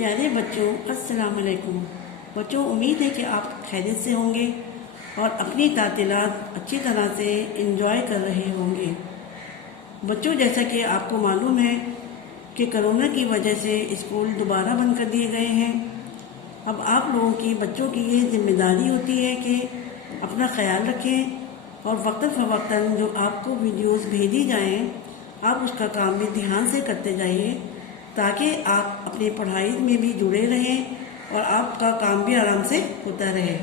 پیارے بچوں، السلام علیکم۔ بچوں، امید ہے کہ آپ خیریت سے ہوں گے اور اپنی تعطیلات اچھی طرح سے انجوائے کر رہے ہوں گے۔ بچوں، جیسا کہ آپ کو معلوم ہے کہ کرونا کی وجہ سے اسکول دوبارہ بند کر دیے گئے ہیں۔ اب آپ لوگوں کی بچوں کی یہ ذمہ داری ہوتی ہے کہ اپنا خیال رکھیں اور وقتاً فوقتاً جو آپ کو ویڈیوز بھیجی جائیں آپ اس کا کام بھی دھیان سے کرتے جائیے تاکہ آپ اپنی پڑھائی میں بھی جڑے رہیں اور آپ کا کام بھی آرام سے ہوتا رہے۔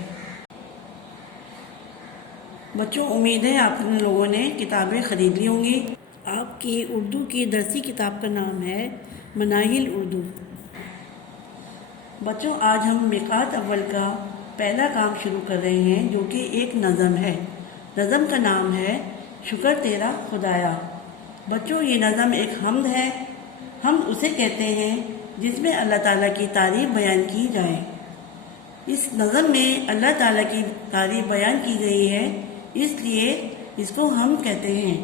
بچوں، امید ہے آپ لوگوں نے کتابیں خرید لی ہوں گی۔ آپ کی اردو کی درسی کتاب کا نام ہے مناہل اردو۔ بچوں، آج ہم میقات اول کا پہلا کام شروع کر رہے ہیں جو کہ ایک نظم ہے۔ نظم کا نام ہے شکر تیرا خدایا۔ بچوں، یہ نظم ایک حمد ہے۔ ہم اسے کہتے ہیں جس میں اللہ تعالیٰ کی تعریف بیان کی جائے۔ اس نظم میں اللہ تعالیٰ کی تعریف بیان کی گئی ہے، اس لیے اس کو ہم کہتے ہیں۔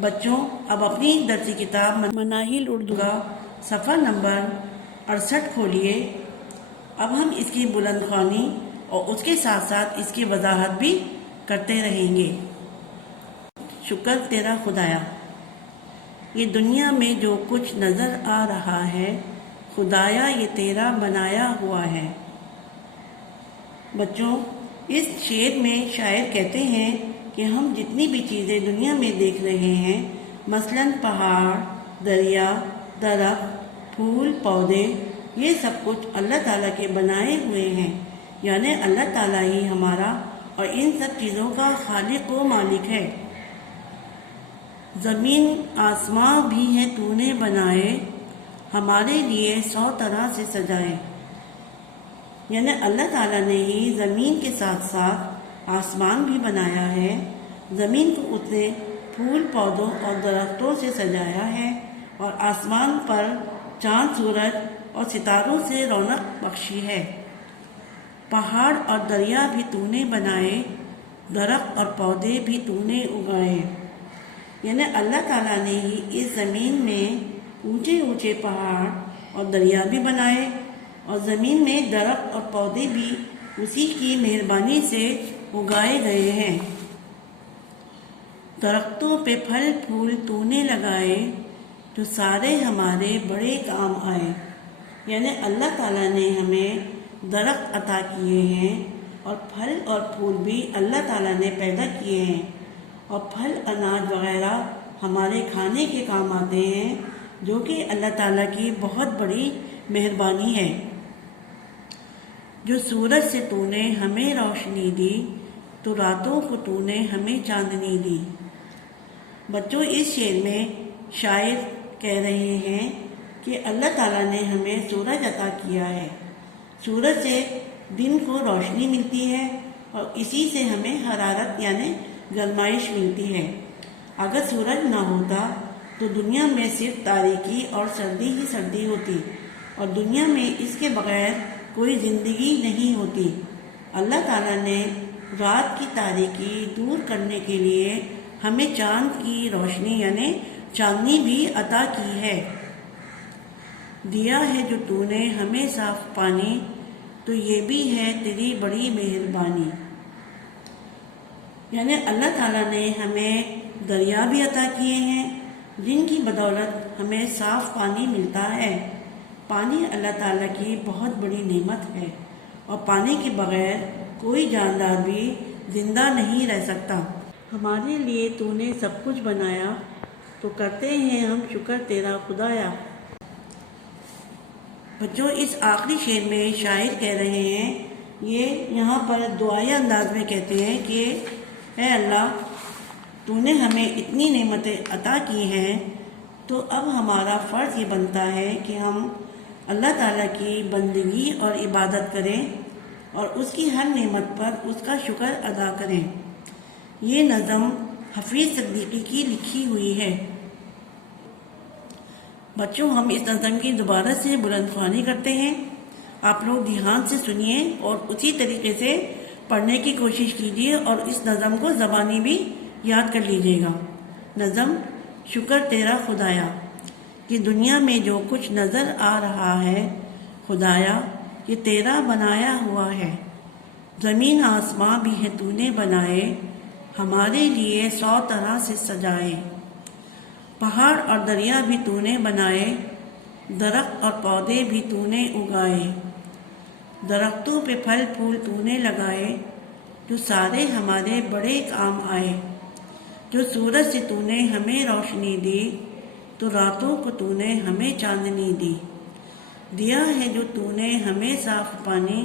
بچوں، اب اپنی درسی کتاب مناہل اردو کا صفحہ نمبر 68 کھولیے۔ اب ہم اس کی بلند خوانی اور اس کے ساتھ ساتھ اس کی وضاحت بھی کرتے رہیں گے۔ شکر تیرا خدایا۔ یہ دنیا میں جو کچھ نظر آ رہا ہے خدایا یہ تیرا بنایا ہوا ہے۔ بچوں، اس شعر میں شاعر کہتے ہیں کہ ہم جتنی بھی چیزیں دنیا میں دیکھ رہے ہیں، مثلاً پہاڑ، دریا، درخت، پھول، پودے، یہ سب کچھ اللہ تعالیٰ کے بنائے ہوئے ہیں، یعنی اللہ تعالیٰ ہی ہمارا اور ان سب چیزوں کا خالق و مالک ہے۔ زمین آسماں بھی ہے تو نے بنائے، ہمارے لیے 100 طرح سے سجائے۔ یعنی اللہ تعالیٰ نے ہی زمین کے ساتھ ساتھ آسمان بھی بنایا ہے۔ زمین کو اس نے پھول پودوں اور درختوں سے سجایا ہے اور آسمان پر چاند، سورج اور ستاروں سے رونق بخشی ہے۔ پہاڑ اور دریا بھی تو نے بنائے، درخت اور پودے بھی تو نے اگائے۔ یعنی اللہ تعالیٰ نے ہی اس زمین میں اونچے اونچے پہاڑ اور دریا بھی بنائے اور زمین میں درخت اور پودے بھی اسی کی مہربانی سے اگائے گئے ہیں۔ درختوں پہ پھل پھول تو نے لگائے، جو سارے ہمارے بڑے کام آئے۔ یعنی اللہ تعالیٰ نے ہمیں درخت عطا کیے ہیں اور پھل اور پھول بھی اللہ تعالیٰ نے پیدا کیے ہیں، اور پھل اناج وغیرہ ہمارے کھانے کے کام آتے ہیں، جو کہ اللہ تعالیٰ کی بہت بڑی مہربانی ہے۔ جو سورج سے تو نے ہمیں روشنی دی، تو راتوں کو تو نے ہمیں چاندنی دی۔ بچوں، اس شعر میں شاعر کہہ رہے ہیں کہ اللہ تعالیٰ نے ہمیں سورج عطا کیا ہے۔ سورج سے دن کو روشنی ملتی ہے اور اسی سے ہمیں حرارت یعنی گرمائش ملتی ہے۔ اگر سورج نہ ہوتا تو دنیا میں صرف تاریکی اور سردی ہی سردی ہوتی اور دنیا میں اس کے بغیر کوئی زندگی نہیں ہوتی۔ اللہ تعالیٰ نے رات کی تاریکی دور کرنے کے لیے ہمیں چاند کی روشنی یعنی چاندنی بھی عطا کی ہے۔ دیا ہے جو تو نے ہمیں صاف پانی، تو یہ بھی ہے تیری بڑی مہربانی۔ یعنی اللہ تعالیٰ نے ہمیں دریا بھی عطا کیے ہیں جن کی بدولت ہمیں صاف پانی ملتا ہے۔ پانی اللہ تعالیٰ کی بہت بڑی نعمت ہے اور پانی کے بغیر کوئی جاندار بھی زندہ نہیں رہ سکتا۔ ہمارے لیے تو نے سب کچھ بنایا، تو کرتے ہیں ہم شکر تیرا خدایا۔ بچوں، اس آخری شعر میں شاعر کہہ رہے ہیں، یہ یہاں پر دعائے انداز میں کہتے ہیں کہ اے اللہ، تو نے ہمیں اتنی نعمتیں عطا کی ہیں، تو اب ہمارا فرض یہ بنتا ہے کہ ہم اللہ تعالیٰ کی بندگی اور عبادت کریں اور اس کی ہر نعمت پر اس کا شکر ادا کریں۔ یہ نظم حفیظ صدیقی کی لکھی ہوئی ہے۔ بچوں، ہم اس نظم کی دوبارہ سے بلند خوانی کرتے ہیں۔ آپ لوگ دھیان سے سنیے اور اسی طریقے سے پڑھنے کی کوشش کیجیے اور اس نظم کو زبانی بھی یاد کر لیجیے گا۔ نظم شکر تیرا خدایا۔ کہ دنیا میں جو کچھ نظر آ رہا ہے خدایا یہ تیرا بنایا ہوا ہے، زمین آسماں بھی ہے تو نے بنائے، ہمارے لیے 100 طرح سے سجائے، پہاڑ اور دریا بھی تو نے بنائے، درخت اور پودے بھی تو نے اگائے، درختوں پہ پھل پھول تو نے لگائے، جو سارے ہمارے بڑے کام آئے، جو سورج سے تو نے ہمیں روشنی دی، تو راتوں کو تو نے ہمیں چاندنی دی، دیا ہے جو تو نے ہمیں صاف پانی،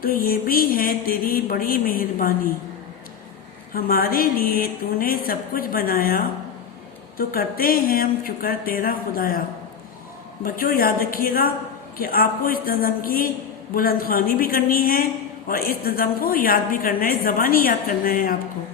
تو یہ بھی ہے تیری بڑی مہربانی، ہمارے لیے تو نے سب کچھ بنایا، تو کرتے ہیں ہم شکر تیرا خدایا۔ بچوں یاد رکھیے گا کہ آپ کو اس نظم کی بلند خوانی بھی کرنی ہے اور اس نظم کو یاد بھی کرنا ہے، زبانی یاد کرنا ہے آپ کو۔